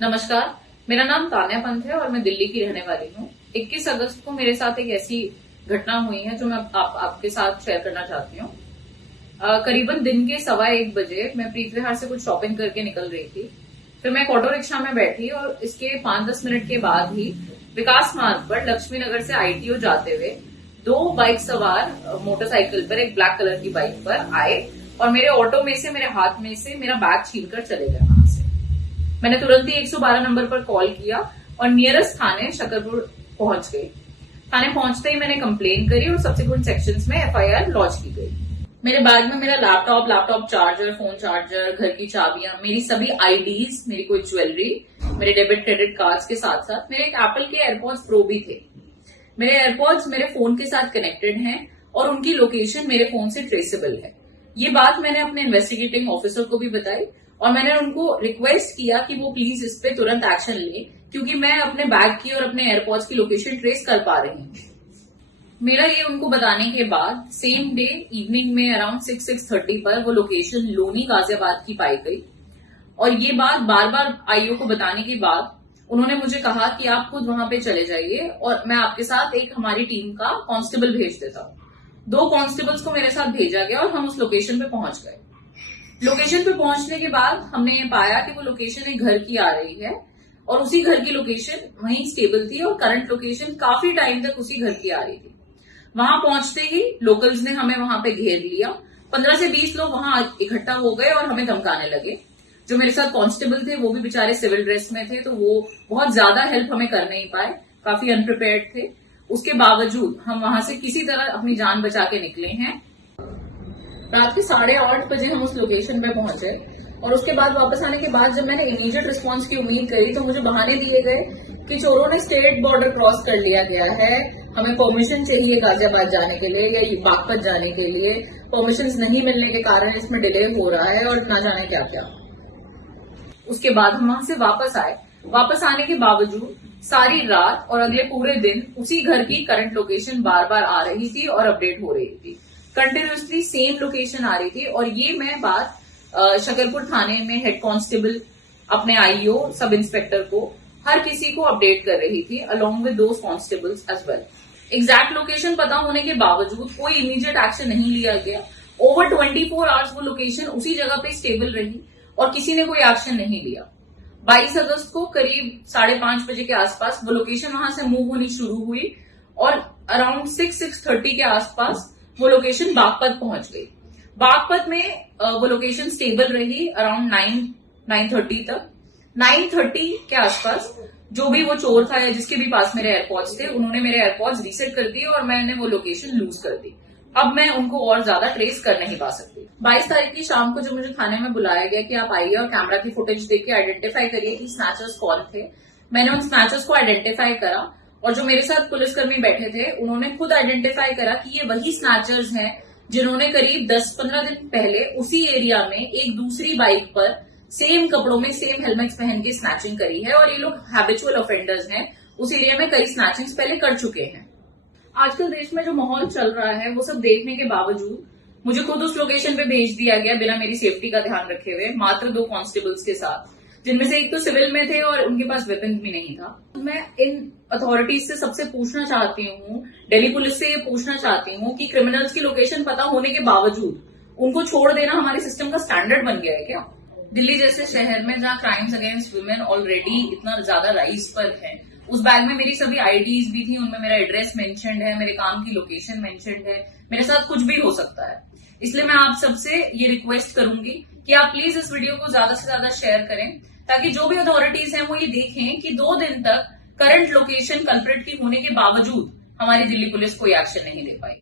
नमस्कार, मेरा नाम तान्या पंत है और मैं दिल्ली की रहने वाली हूँ। 21 अगस्त को मेरे साथ एक ऐसी घटना हुई है जो मैं आपके साथ शेयर करना चाहती हूँ। करीबन दिन के 1:15 बजे मैं प्रीत विहार से कुछ शॉपिंग करके निकल रही थी। फिर मैं एक ऑटो रिक्शा में बैठी और इसके 5-10 मिनट के बाद ही विकास मार्ग पर लक्ष्मी नगर से ITO जाते हुए 2 बाइक सवार मोटरसाइकिल पर, एक ब्लैक कलर की बाइक पर आए और मेरे ऑटो में से, मेरे हाथ में से मेरा बैग छीनकर चले गए वहां से। मैंने तुरंत ही 112 नंबर पर कॉल किया और नियरेस्ट थाने शकरपुर पहुंच गई। थाने पहुंचते ही मैंने कंप्लेन करी और सब्सिक्वेंट सेक्शंस में FIR लॉन्च की गई। मेरे बैग में मेरा लैपटॉप चार्जर, फोन चार्जर, घर की चाबियां, मेरी सभी IDs, मेरी कोई ज्वेलरी, मेरे डेबिट क्रेडिट कार्ड्स के साथ साथ मेरे एक एप्पल के एयरपॉड्स प्रो भी थे। मेरे एयरपॉड्स मेरे फोन के साथ कनेक्टेड हैं और उनकी लोकेशन मेरे फोन से ट्रेसेबल है। ये बात मैंने अपने इन्वेस्टिगेटिंग ऑफिसर को भी बताई और मैंने उनको रिक्वेस्ट किया कि वो प्लीज इस पे तुरंत एक्शन ले, क्योंकि मैं अपने बैग की और अपने एयरपॉड्स की लोकेशन ट्रेस कर पा रही हूँ। मेरा ये उनको बताने के बाद सेम डे इवनिंग में अराउंड 6-6:30 पर वो लोकेशन लोनी गाजियाबाद की पाई गई और ये बात बार बार IO को बताने के बाद उन्होंने मुझे कहा कि आप खुद वहां पे चले जाइए और मैं आपके साथ एक हमारी टीम का कांस्टेबल भेज देता हूँ। 2 कांस्टेबल्स को मेरे साथ भेजा गया और हम उस लोकेशन पे पहुंच गए। लोकेशन पे पहुंचने के बाद हमने ये पाया कि वो लोकेशन एक घर की आ रही है और उसी घर की लोकेशन वहीं स्टेबल थी और करंट लोकेशन काफी टाइम तक उसी घर की आ रही थी। वहां पहुंचते ही लोकल्स ने हमें वहां पे घेर लिया। 15 से 20 लोग वहां इकट्ठा हो गए और हमें धमकाने लगे। जो मेरे साथ कांस्टेबल थे वो भी बेचारे सिविल ड्रेस में थे, तो वो बहुत ज्यादा हेल्प हमें कर नहीं पाए, काफी अनप्रिपेयर्ड थे। उसके बावजूद हम वहां से किसी तरह अपनी जान बचा के निकले हैं। रात के 8:30 बजे हम उस लोकेशन पे पहुंचे और उसके बाद वापस आने के बाद जब मैंने इमीडिएट रिस्पांस की उम्मीद करी तो मुझे बहाने दिए गए कि चोरों ने स्टेट बॉर्डर क्रॉस कर लिया गया है, हमें परमिशन चाहिए गाजियाबाद जाने के लिए या बागपत जाने के लिए, परमिशन नहीं मिलने के कारण इसमें डिले हो रहा है और ना जाने क्या क्या। उसके बाद हम वहां से वापस आए। वापस आने के बावजूद सारी रात और अगले पूरे दिन उसी घर की करंट लोकेशन बार बार आ रही थी और अपडेट हो रही थी। कंटिन्यूसली सेम लोकेशन आ रही थी और ये मैं बात शकरपुर थाने में हेड कांस्टेबल, अपने IO, सब इंस्पेक्टर को, हर किसी को अपडेट कर रही थी along with those constables as well. Exact location पता होने के बावजूद कोई इमीडिएट एक्शन नहीं लिया गया। ओवर 24 आवर्स वो लोकेशन उसी जगह पे स्टेबल रही और किसी ने कोई एक्शन नहीं लिया। 22 अगस्त को करीब 5:30 बजे के आसपास वो लोकेशन वहां से मूव होनी शुरू हुई और अराउंड 6-6:30 के आसपास वो लोकेशन बागपत पहुंच गई। बागपत में वो लोकेशन स्टेबल रही अराउंड 9-9:30 तक। 9:30 के आसपास जो भी वो चोर था या जिसके भी पास मेरे एयरपॉड्स थे, उन्होंने मेरे एयरपॉड्स रीसेट कर दिए और मैंने वो लोकेशन लूज कर दी। अब मैं उनको और ज्यादा ट्रेस कर नहीं पा सकती। 22 तारीख की शाम को जब मुझे थाने में बुलाया गया कि आप आइए और कैमरा की फुटेज देख के आइडेंटिफाई करिए कि स्नैचर्स कौन थे, मैंने उन स्नैचर्स को आइडेंटिफाई करा और जो मेरे साथ पुलिसकर्मी बैठे थे उन्होंने खुद आइडेंटिफाई करा कि ये वही स्नैचर्स हैं जिन्होंने करीब 10-15 दिन पहले उसी एरिया में एक दूसरी बाइक पर सेम कपड़ों में, सेम हेलमेट्स पहन के स्नैचिंग करी है और ये लोग हैबिचुअल ऑफेंडर्स हैं। उस एरिया में कई स्नैचिंग्स पहले कर चुके हैं। आजकल देश में जो माहौल चल रहा है वो सब देखने के बावजूद मुझे खुद उस लोकेशन पे भेज दिया गया बिना मेरी सेफ्टी का ध्यान रखे हुए, मात्र 2 कांस्टेबल्स के साथ, जिनमें से एक तो सिविल में थे और उनके पास वेपन भी नहीं था। मैं इन अथॉरिटीज से सबसे पूछना चाहती हूँ, दिल्ली पुलिस से ये पूछना चाहती हूँ कि क्रिमिनल्स की लोकेशन पता होने के बावजूद उनको छोड़ देना हमारे सिस्टम का स्टैंडर्ड बन गया है क्या? दिल्ली जैसे शहर में जहाँ क्राइम्स अगेंस्ट वुमेन ऑलरेडी इतना ज्यादा राइज पर है, उस बैग में मेरी सभी IDs भी थी, उनमें मेरा एड्रेस मेंशन्ड है, मेरे काम की लोकेशन मेंशन्ड है, मेरे साथ कुछ भी हो सकता है। इसलिए मैं आप सबसे ये रिक्वेस्ट करूंगी कि आप प्लीज इस वीडियो को ज्यादा से ज्यादा शेयर करें ताकि जो भी अथॉरिटीज हैं वो ये देखें कि 2 दिन तक करंट लोकेशन कल्प्रिट की होने के बावजूद हमारी दिल्ली पुलिस कोई एक्शन नहीं ले पाई।